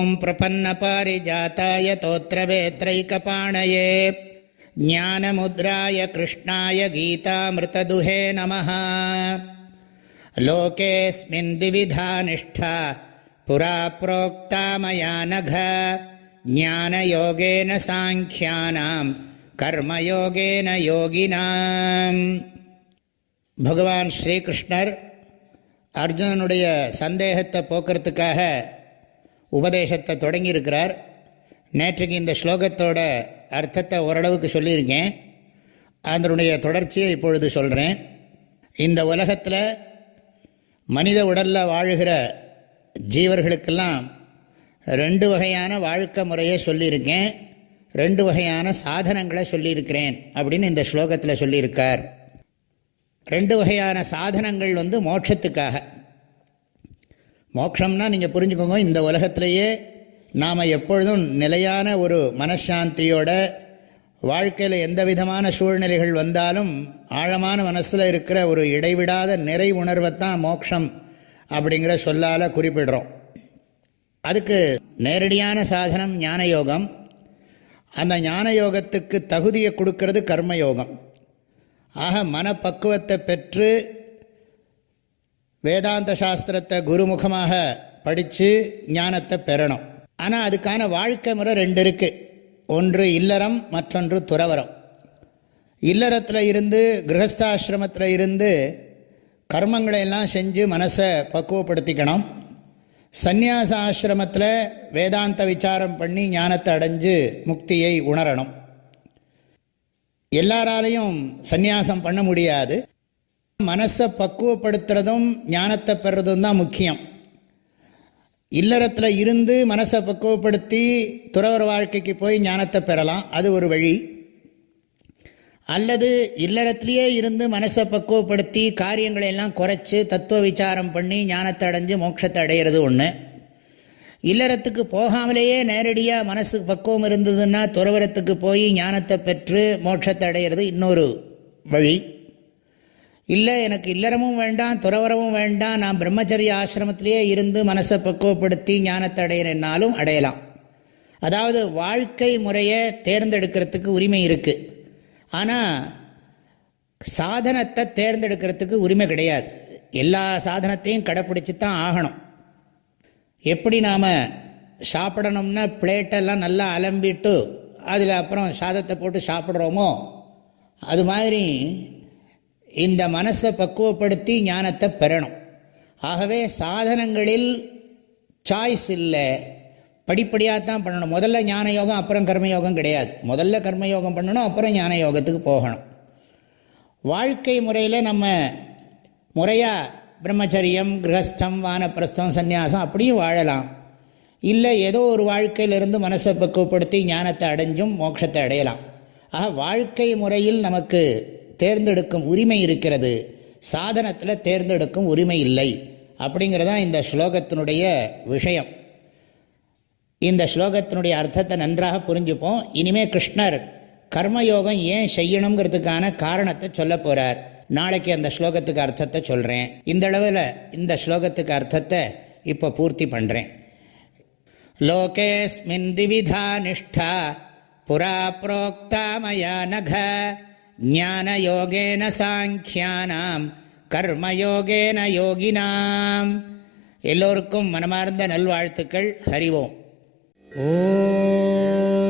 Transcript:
ஓம் பிரபன்னபாரிஜாதாய தோத்ரவேத்ரைகபாணயே ஞானமுத்ராய கிருஷ்ணாய கீதாமிருததுஹே நமः. லோகேஸ்மின் திவிதா நிஷ்டா புரா ப்ரோக்தா மயா நக ஞானயோகேன சாங்கியானாம் கர்மயோகேன யோகினாம். பகவான் ஸ்ரீகிருஷ்ணர் அர்ஜுனனுடைய சந்தேகத்தை போக்குறதுக்காக உபதேசத்தை தொடங்கியிருக்கிறார். நேற்றுக்கு இந்த ஸ்லோகத்தோட அர்த்தத்தை ஓரளவுக்கு சொல்லியிருக்கேன். அதனுடைய தொடர்ச்சியை இப்பொழுது சொல்கிறேன். இந்த உலகத்தில் மனித உடலில் வாழுகிற ஜீவர்களுக்கெல்லாம் 2 வகையான வாழ்க்கை முறையை சொல்லியிருக்கேன், 2 வகையான சாதனங்களை சொல்லியிருக்கிறேன் அப்படின்னு இந்த ஸ்லோகத்தில் சொல்லியிருக்கார். 2 வகையான சாதனங்கள் மோட்சத்துக்காக. மோட்சம்னா நீங்கள் புரிஞ்சுக்கோங்க, இந்த உலகத்திலேயே நாம் எப்பொழுதும் நிலையான ஒரு மனசாந்தியோட வாழ்க்கையில் எந்த விதமான சூழ்நிலைகள் வந்தாலும் ஆழமான மனசில் இருக்கிற ஒரு இடைவிடாத நிறை உணர்வைத்தான் மோட்சம் அப்படிங்கிற சொல்லால் குறிப்பிடுறோம். அதுக்கு நேரடியான சாதனம் ஞான யோகம். அந்த ஞான யோகத்துக்கு தகுதியை கொடுக்கறது கர்மயோகம். ஆக மனப்பக்குவத்தை பெற்று வேதாந்த சாஸ்திரத்தை குருமுகமாக படித்து ஞானத்தை பெறணும். ஆனால் அதுக்கான வாழ்க்கை முறை 2 இருக்குது. ஒன்று இல்லறம், மற்றொன்று துறவரம். இல்லறத்தில் இருந்து கிரகஸ்தாசிரமத்தில் இருந்து கர்மங்களை எல்லாம் செஞ்சு மனசை பக்குவப்படுத்திக்கணும். சந்நியாச ஆசிரமத்தில் வேதாந்த விசாரம் பண்ணி ஞானத்தை அடைஞ்சு முக்தியை உணரணும். எல்லாராலையும் சந்நியாசம் பண்ண முடியாது. மனசை பக்குவப்படுத்துறதும் ஞானத்தை பெறுறதும் தான் முக்கியம். இல்லறத்தில் இருந்து மனசை பக்குவப்படுத்தி துறவர வாழ்க்கைக்கு போய் ஞானத்தை பெறலாம், அது ஒரு வழி. அல்லது இல்லறத்திலேயே இருந்து மனசை பக்குவப்படுத்தி காரியங்களை எல்லாம் குறைச்சி தத்துவ விசாரம் பண்ணி ஞானத்தை அடைஞ்சு மோட்சத்தை அடையிறது ஒன்று. இல்லறத்துக்கு போகாமலேயே நேரடியாக மனசு பக்குவம் இருந்ததுன்னா துறவரத்துக்கு போய் ஞானத்தை பெற்று மோட்சத்தை அடையிறது இன்னொரு வழி. இல்லை, எனக்கு இல்லறமும் வேண்டாம் துறவரமும் வேண்டாம், நான் பிரம்மச்சரிய ஆசிரமத்திலேயே இருந்து மனசை பக்குவப்படுத்தி ஞானத்தை அடையிறேன்னாலும் அடையலாம். அதாவது வாழ்க்கை முறையை தேர்ந்தெடுக்கிறதுக்கு உரிமை இருக்குது. ஆனால் சாதனத்தை தேர்ந்தெடுக்கிறதுக்கு உரிமை கிடையாது. எல்லா சாதனத்தையும் கடைப்பிடிச்சி தான் ஆகணும். எப்படி நாம் சாப்பிடணும்னா பிளேட்டெல்லாம் நல்லா அலம்பிட்டு அதில் அப்புறம் சாதத்தை போட்டு சாப்பிட்றோமோ, அது மாதிரி இந்த மனசை பக்குவப்படுத்தி ஞானத்தை பெறணும். ஆகவே சாதனங்களில் சாய்ஸ் இல்லை, படிப்படியாக தான் பண்ணணும். முதல்ல ஞான யோகம் அப்புறம் கர்மயோகம் கிடையாது. முதல்ல கர்மயோகம் பண்ணணும், அப்புறம் ஞான யோகத்துக்கு போகணும். வாழ்க்கை முறையில் நம்ம முறையாக பிரம்மச்சரியம், கிரகஸ்தம், வானப்பிரஸ்தம், சந்நியாசம் அப்படியும் வாழலாம். இல்லை, ஏதோ ஒரு வாழ்க்கையிலிருந்து மனசை பக்குவப்படுத்தி ஞானத்தை அடைஞ்சும் மோட்சத்தை அடையலாம். ஆக வாழ்க்கை முறையில் நமக்கு தேர்ந்தெடுக்கும் உரிமை இருக்கிறது, சாதனத்தில் தேர்ந்தெடுக்கும் உரிமை இல்லை. அப்படிங்கிறதான் இந்த ஸ்லோகத்தினுடைய விஷயம். இந்த ஸ்லோகத்தினுடைய அர்த்தத்தை நன்றாக புரிஞ்சுப்போம். இனிமேல் கிருஷ்ணர் கர்மயோகம் ஏன் செய்யணுங்கிறதுக்கான காரணத்தை சொல்ல போகிறார். நாளைக்கு அந்த ஸ்லோகத்துக்கு அர்த்தத்தை சொல்கிறேன். இந்த அளவில் இந்த ஸ்லோகத்துக்கு அர்த்தத்தை இப்போ பூர்த்தி பண்ணுறேன். லோகேஸ்மின் திவிதா நிஷ்டா புரா ப்ரோக்தா மயா நக ஞானயோகேன சாங்கியானாம் கர்மயோகேன யோகினாம். எல்லோருக்கும் மனமார்ந்த நல்வாழ்த்துக்கள். ஹரி ஓம். ஓம்